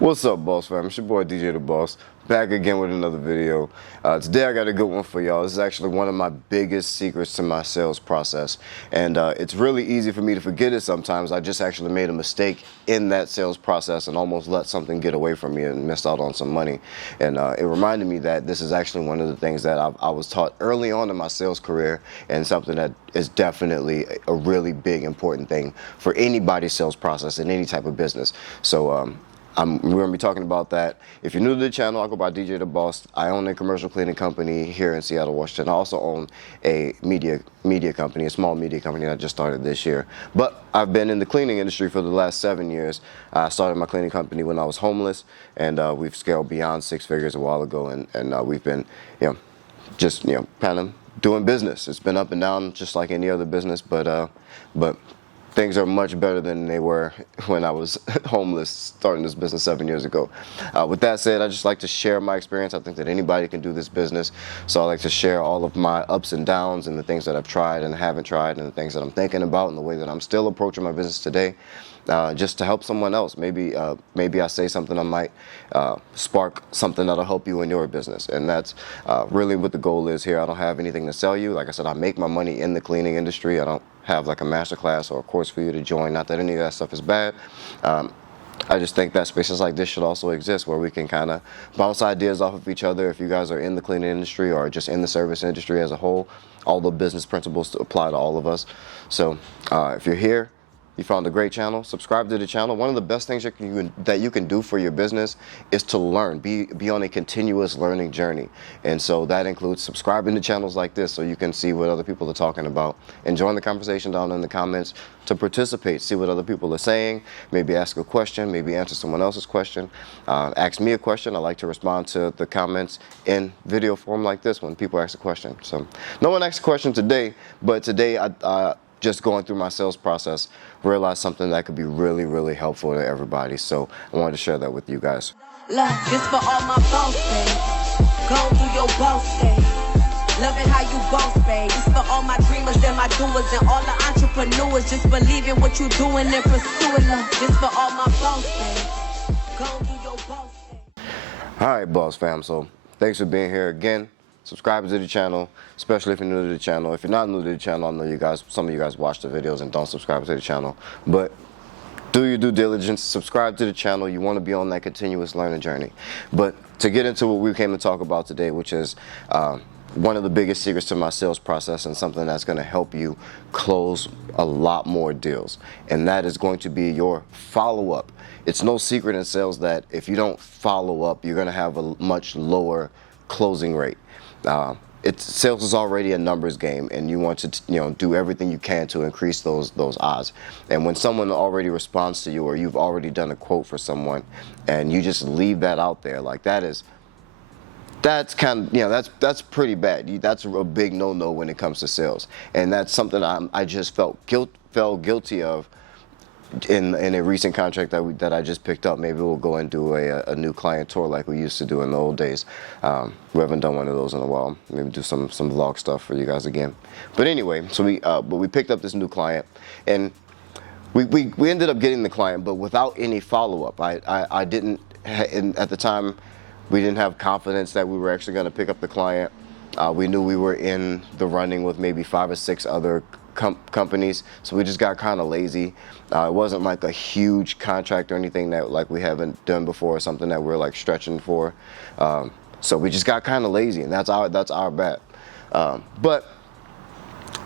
What's up, Boss Fam? It's your boy DJ the Boss, back again with another video. Today I got a good one for y'all. This is actually one of my biggest secrets to my sales process, and it's really easy for me to forget it sometimes. I just actually made a mistake in that sales process and almost let something get away from me and missed out on some money. And it reminded me that this is actually one of the things that I was taught early on in my sales career, and something that is definitely a really big important thing for anybody's sales process in any type of business. So we're going to be talking about that. If you're new to the channel, I go by DJ the Boss. I own a commercial cleaning company here in Seattle, Washington. I also own a media company, a small media company that I just started this year. But I've been in the cleaning industry for the last 7 years. I started my cleaning company when I was homeless, and we've scaled beyond 6 figures a while ago, and we've been, just kind of doing business. It's been up and down just like any other business, but things are much better than they were when I was homeless starting this business 7 years ago. With that said, I just like to share my experience. I think that anybody can do this business, so I like to share all of my ups and downs and the things that I've tried and haven't tried and the things that I'm thinking about and the way that I'm still approaching my business today, just to help someone else. Maybe I say something that might spark something that'll help you in your business, and that's really what the goal is here. I don't have anything to sell you. Like I said, I make my money in the cleaning industry. I don't have like a master class or a course for you to join. Not that any of that stuff is bad. I just think that spaces like this should also exist, where we can kind of bounce ideas off of each other. If you guys are in the cleaning industry or just in the service industry as a whole, all the business principles apply to all of us. So if you're here, you found a great channel, subscribe to the channel. One of the best things that you can do for your business is to learn, be on a continuous learning journey. And so that includes subscribing to channels like this so you can see what other people are talking about, and join the conversation down in the comments to participate, see what other people are saying, maybe ask a question, maybe answer someone else's question, ask me a question. I like to respond to the comments in video form like this when people ask a question. So no one asked a question today, but today I just going through my sales process, realized something that could be really, really helpful to everybody. So I wanted to share that with you guys. Look, this for all my boss days. Go through your boss days. Loving how you boss, babe. This for all my dreamers and my doers and all the entrepreneurs. Just believe in what you're doing and pursuing them. This for all my boss days. Go through your boss days. All right, Boss Fam. So thanks for being here again. Subscribe to the channel, especially if you're new to the channel. If you're not new to the channel, I know some of you guys watch the videos and don't subscribe to the channel. But do your due diligence, subscribe to the channel. You want to be on that continuous learning journey. But to get into what we came to talk about today, which is one of the biggest secrets to my sales process, and something that's going to help you close a lot more deals, and that is going to be your follow-up. It's no secret in sales that if you don't follow up, you're going to have a much lower closing rate. Sales is already a numbers game, and you want to do everything you can to increase those odds. And when someone already responds to you, or you've already done a quote for someone, and you just leave that out there, like that's kind of that's pretty bad. That's a big no-no when it comes to sales, and that's something I just felt guilty of in a recent contract that I just picked up. Maybe we'll go and do a new client tour like we used to do in the old days. We haven't done one of those in a while. Maybe do some vlog stuff for you guys again. But anyway, so we picked up this new client, and we ended up getting the client, but without any follow-up. I didn't, at the time, we didn't have confidence that we were actually going to pick up the client. We knew we were in the running with maybe 5 or 6 other companies, so we just got kind of lazy. It wasn't like a huge contract or anything that like we haven't done before, or something that we're like stretching for. So we just got kind of lazy, and that's our bad. But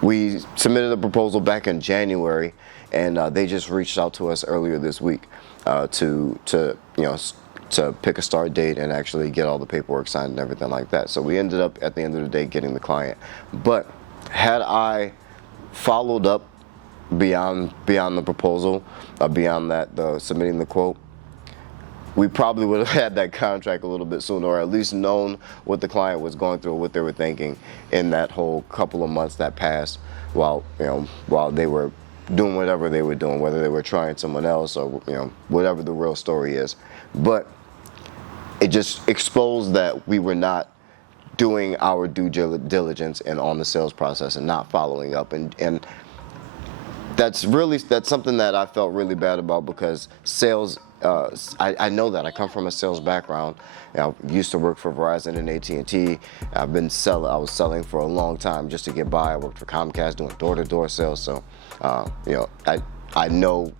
we submitted a proposal back in January, and they just reached out to us earlier this week to pick a start date and actually get all the paperwork signed and everything like that. So we ended up at the end of the day getting the client. But had I followed up beyond the proposal, beyond that, submitting the quote, we probably would have had that contract a little bit sooner, or at least known what the client was going through, what they were thinking in that whole couple of months that passed while they were doing whatever they were doing, whether they were trying someone else or whatever the real story is. But it just exposed that we were not doing our due diligence and on the sales process, and not following up, and that's something that I felt really bad about, because sales I know that. I come from a sales background. I used to work for Verizon and AT&T. I was selling for a long time just to get by. I worked for Comcast doing door-to-door sales. So, I know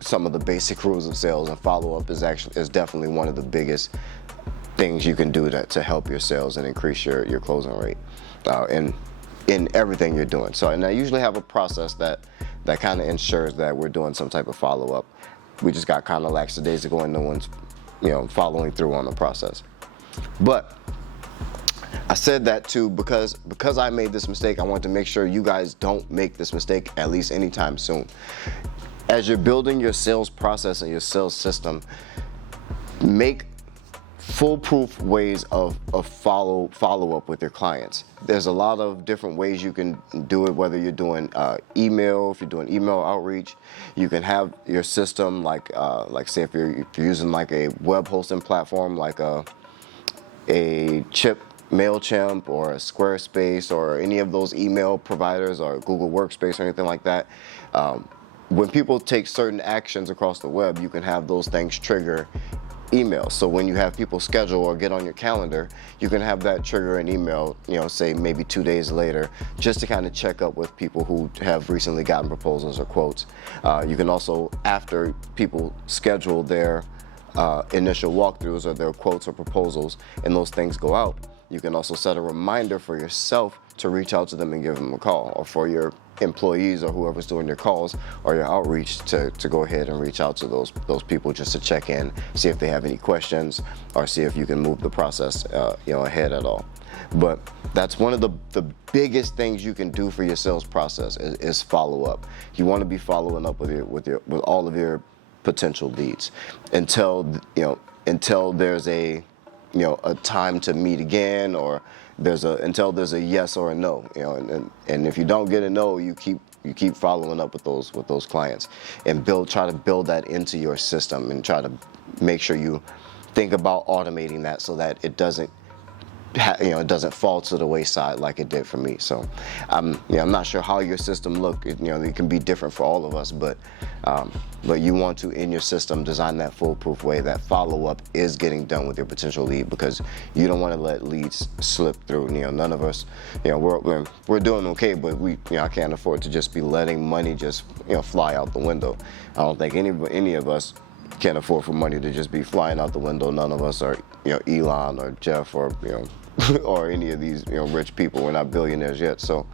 some of the basic rules of sales, and follow-up is definitely one of the biggest things you can do to help your sales and increase your closing rate in everything you're doing. So, and I usually have a process that kind of ensures that we're doing some type of follow-up. We just got kind of lackadaisical and no one's, following through on the process. But I said that too because I made this mistake. I want to make sure you guys don't make this mistake, at least anytime soon. As you're building your sales process and your sales system, make foolproof ways of follow-up with your clients. There's a lot of different ways you can do it, whether you're doing email, if you're doing email outreach. You can have your system like say if you're using like a web hosting platform like a MailChimp or a Squarespace or any of those email providers or Google Workspace or anything like that. When people take certain actions across the web, you can have those things trigger email. So when you have people schedule or get on your calendar, you can have that trigger an email, say maybe 2 days later, just to kind of check up with people who have recently gotten proposals or quotes. You can also, after people schedule their initial walkthroughs or their quotes or proposals and those things go out, you can also set a reminder for yourself to reach out to them and give them a call, or for your employees or whoever's doing your calls or your outreach to go ahead and reach out to those people just to check in, see if they have any questions, or see if you can move the process ahead at all. But that's one of the biggest things you can do for your sales process is follow up. You want to be following up with all of your potential leads until there's a time to meet again, or until there's a yes or a no, and if you don't get a no, you keep following up with those clients, and try to build that into your system, and try to make sure you think about automating that so that it doesn't fall to the wayside like it did for me. So I'm not sure how your system look. It can be different for all of us, but you want to, in your system, design that foolproof way that follow-up is getting done with your potential lead, because you don't want to let leads slip through. None of us, we're doing okay, but I can't afford to just be letting money just fly out the window. I don't think any of us can afford for money to just be flying out the window. None of us are Elon or Jeff or or any of these rich people. We're not billionaires yet, so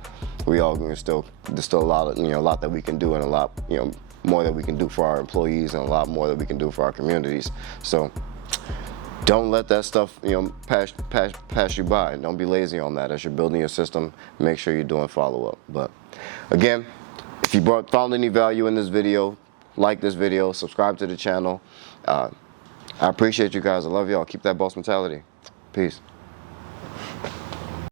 we all there's still a lot that we can do, and a lot more that we can do for our employees, and a lot more that we can do for our communities. So don't let that stuff pass you by. Don't be lazy on that. As you're building your system, make sure you're doing follow-up. But again, if you found any value in this video, like this video, subscribe to the channel. I appreciate you guys. I love y'all. Keep that boss mentality. Peace.